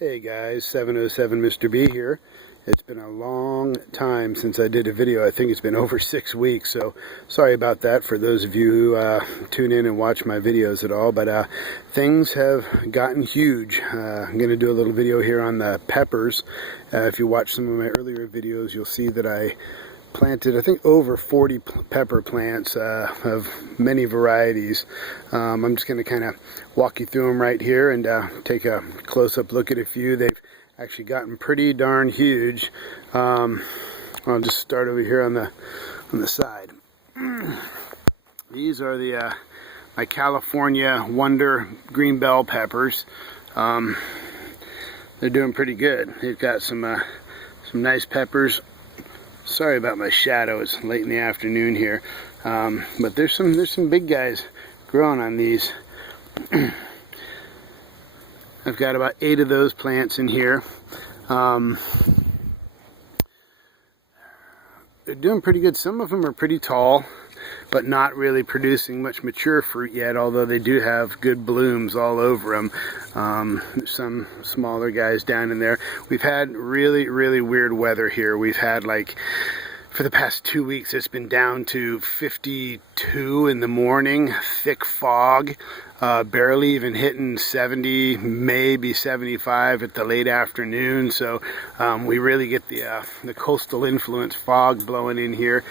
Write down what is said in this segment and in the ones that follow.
Hey guys, 707 Mr. B here. It's been a long time since I did a video. I think it's been over 6 weeks, so sorry about that for those of you who tune in and watch my videos at all. But things have gotten huge. I'm going to do a little video here on the peppers. If you watch some of my earlier videos, you'll see that I planted, I think, over 40 pepper plants of many varieties. I'm just going to kind of walk you through them right here and take a close-up look at a few. They've actually gotten pretty darn huge. I'll just start over here on the side. These are the my California Wonder green bell peppers. They're doing pretty good. They've got some nice peppers. Sorry about my shadow, it's late in the afternoon here, but there's some big guys growing on these. I've got about 8 of those plants in here. They're doing pretty good. Some of them are pretty tall, but not really producing much mature fruit yet, although they do have good blooms all over them. Some smaller guys down in there. We've had really weird weather here. We've had, like, for the past 2 weeks, it's been down to 52 in the morning, thick fog, barely even hitting 70, maybe 75 at the late afternoon. So we really get the coastal influence fog blowing in here.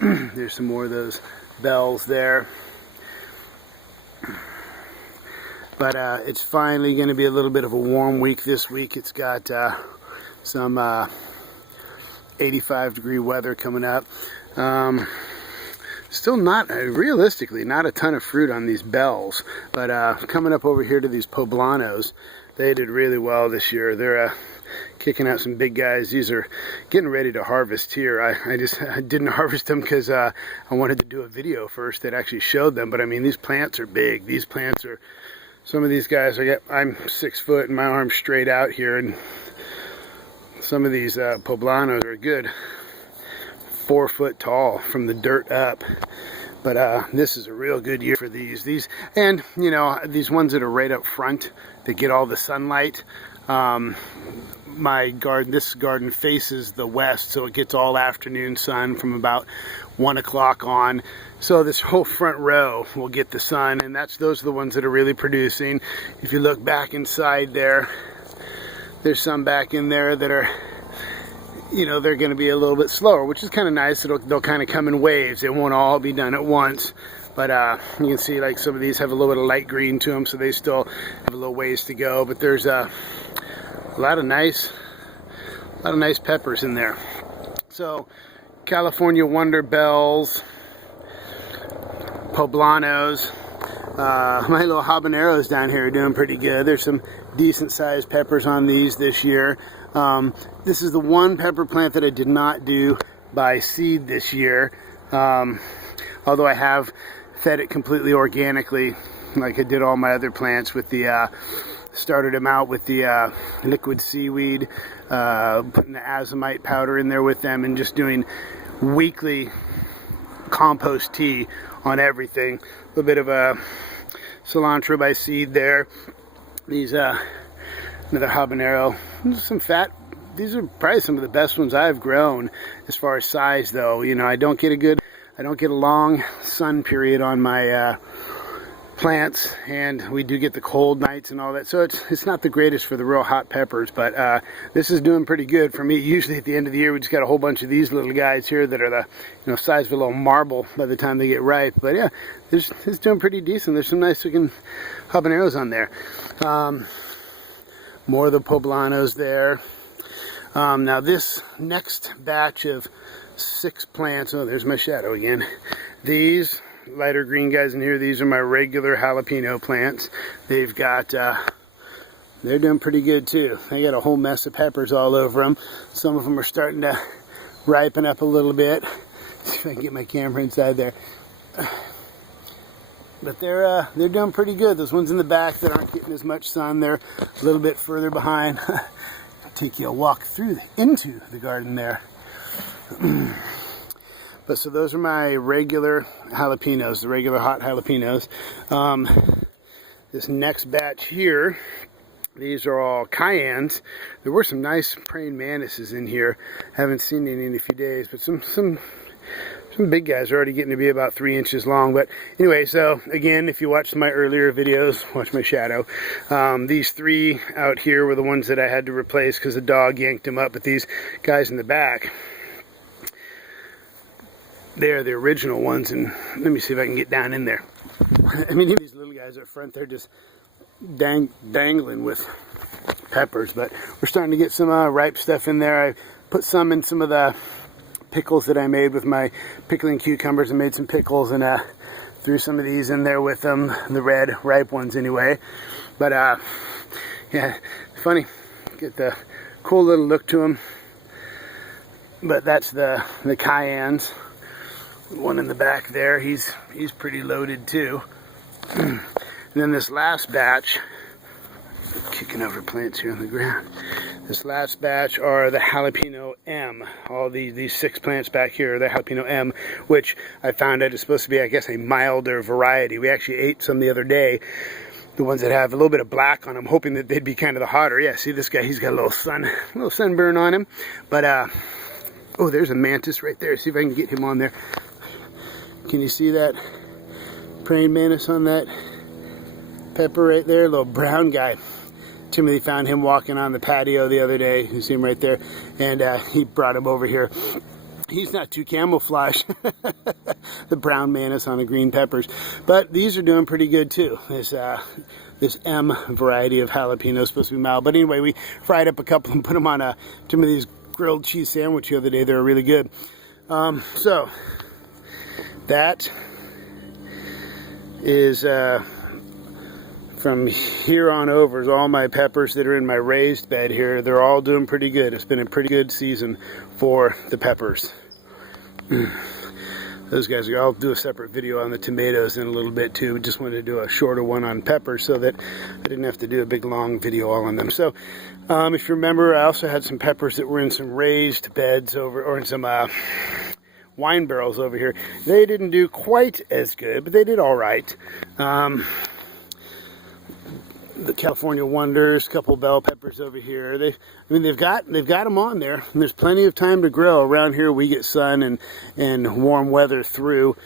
There's some more of those bells there. But it's finally going to be a little bit of a warm week this week. It's got some 85-degree weather coming up. Still not, realistically, not a ton of fruit on these bells. But coming up over here to these poblanos, they did really well this year. They're kicking out some big guys. These are getting ready to harvest here. I didn't harvest them because I wanted to do a video first that actually showed them. But I mean, these plants are big. These plants are, some of these guys, I'm 6 foot and my arm's straight out here, and some of these poblanos are a good 4 foot tall from the dirt up. But this is a real good year for these. And, you know, these ones that are right up front, that get all the sunlight. My garden, this garden faces the west, so it gets all afternoon sun from about 1 o'clock on. So this whole front row will get the sun, and those are the ones that are really producing. If you look back inside there, there's some back in there that are, you know, they're going to be a little bit slower, which is kind of nice. They'll kind of come in waves. It won't all be done at once. But you can see, like, some of these have a little bit of light green to them, so they still have a little ways to go. But there's a lot of nice peppers in there. So California Wonder bells, poblanos, my little habaneros down here are doing pretty good. There's some decent sized peppers on these this year. This is the one pepper plant that I did not do by seed this year, although I have fed it completely organically, like I did all my other plants with the started them out with the liquid seaweed, putting the azomite powder in there with them, and just doing weekly compost tea on everything. A little bit of a cilantro by seed there. These another habanero, some fat. These are probably some of the best ones I've grown as far as size, though. You know, I don't get a long sun period on my plants, and we do get the cold nights and all that, so it's not the greatest for the real hot peppers. But this is doing pretty good for me. Usually at the end of the year, we just got a whole bunch of these little guys here that are the, you know, size of a little marble by the time they get ripe. But yeah, it's doing pretty decent. There's some nice looking habaneros on there. More of the poblanos there. Now this next batch of 6 plants, oh, there's my shadow again. These lighter green guys in here, these are my regular jalapeno plants. They've got, they're doing pretty good too. They got a whole mess of peppers all over them. Some of them are starting to ripen up a little bit. See if I can get my camera inside there. But they're doing pretty good. Those ones in the back that aren't getting as much sun, they're a little bit further behind. I'll take you a walk through into the garden there. But so those are my regular jalapenos, the regular hot jalapenos. This next batch here These are all cayennes. There were some nice praying mantises in here. Haven't seen any in a few days, but some big guys are already getting to be about 3 inches long. But anyway, so again, if you watched my earlier videos, watch my shadow. These 3 out here were the ones that I had to replace because the dog yanked them up. But these guys in the back, they're the original ones. And let me see if I can get down in there. I mean, even these little guys up front, they're just dangling with peppers. But we're starting to get some ripe stuff in there. I put some in some of the pickles that I made with my pickling cucumbers. I made some pickles and threw some of these in there with them, the red ripe ones anyway. But yeah, funny, get the cool little look to them. But that's the cayennes. One in the back there, he's pretty loaded too. And then this last batch, kicking over plants here on the ground. This last batch are the Jalapeno M. All these 6 plants back here are the Jalapeno M, which I found out is supposed to be, I guess, a milder variety. We actually ate some the other day, the ones that have a little bit of black on them, hoping that they'd be kind of the hotter. Yeah, see this guy, he's got a little sunburn on him. But, oh, there's a mantis right there. See if I can get him on there. Can you see that praying mantis on that pepper right there? A little brown guy. Timothy found him walking on the patio the other day. You see him right there. And he brought him over here. He's not too camouflaged. The brown mantis on the green peppers. But these are doing pretty good too. This M variety of jalapeno is supposed to be mild. But anyway, we fried up a couple and put them on Timothy's grilled cheese sandwich the other day. They were really good. So that is from here on over is all my peppers that are in my raised bed here. They're all doing pretty good. It's been a pretty good season for the peppers. Those guys, I'll do a separate video on the tomatoes in a little bit too. Just wanted to do a shorter one on peppers so that I didn't have to do a big long video all on them. So if you remember, I also had some peppers that were in some raised beds or in some wine barrels over here. They didn't do quite as good, but they did all right. The California Wonders, couple bell peppers over here. They've got them on there, and there's plenty of time to grow. Around here we get sun and warm weather through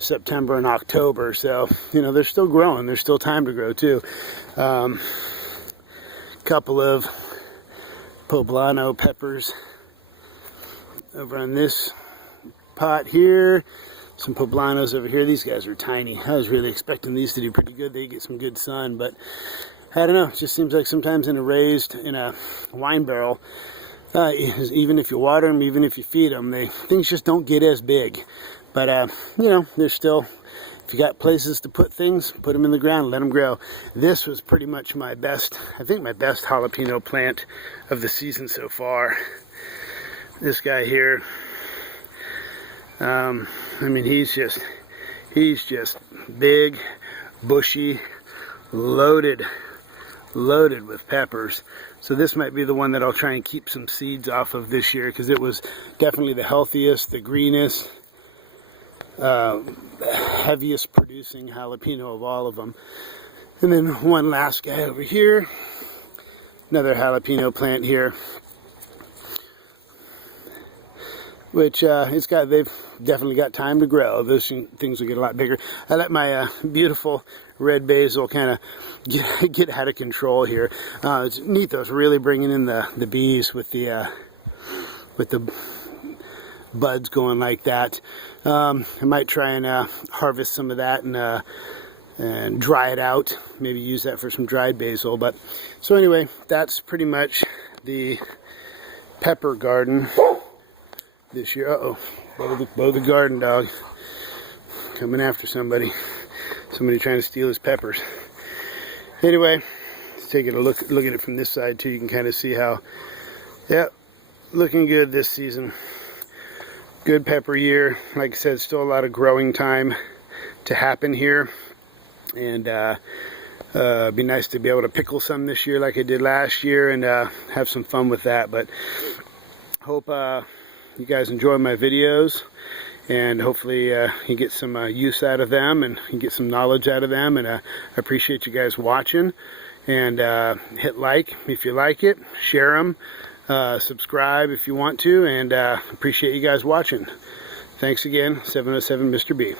September and October, so you know they're still growing. There's still time to grow too. Couple of poblano peppers over on this pot here. Some poblanos over here. These guys are tiny. I was really expecting these to do pretty good. They get some good sun, but I don't know. It just seems like sometimes in a wine barrel, even if you water them, even if you feed them, things just don't get as big. But you know, there's still, if you got places to put things, put them in the ground, let them grow. This was pretty much my best, I think my best jalapeno plant of the season so far. This guy here. I mean, he's just big, bushy, loaded with peppers. So this might be the one that I'll try and keep some seeds off of this year, because it was definitely the healthiest, the greenest, heaviest producing jalapeno of all of them. And then one last guy over here, another jalapeno plant here, which they've definitely got time to grow. Those things will get a lot bigger. I let my beautiful red basil kind of get out of control here. It's neat though. It's really bringing in the bees with the buds going like that. I might try and harvest some of that and dry it out. Maybe use that for some dried basil. But so anyway, that's pretty much the pepper garden this year. Uh-oh, Bo the garden dog coming after somebody trying to steal his peppers. Anyway, let's take a look at it from this side too. You can kind of see how, yeah, looking good this season. Good pepper year. Like I said, still a lot of growing time to happen here, and it'd be nice to be able to pickle some this year like I did last year and have some fun with that. But hope you guys enjoy my videos, and hopefully you get some use out of them, and you get some knowledge out of them. And I appreciate you guys watching, And hit like if you like it, share them, subscribe if you want to, and appreciate you guys watching. Thanks again, 707 Mr. B.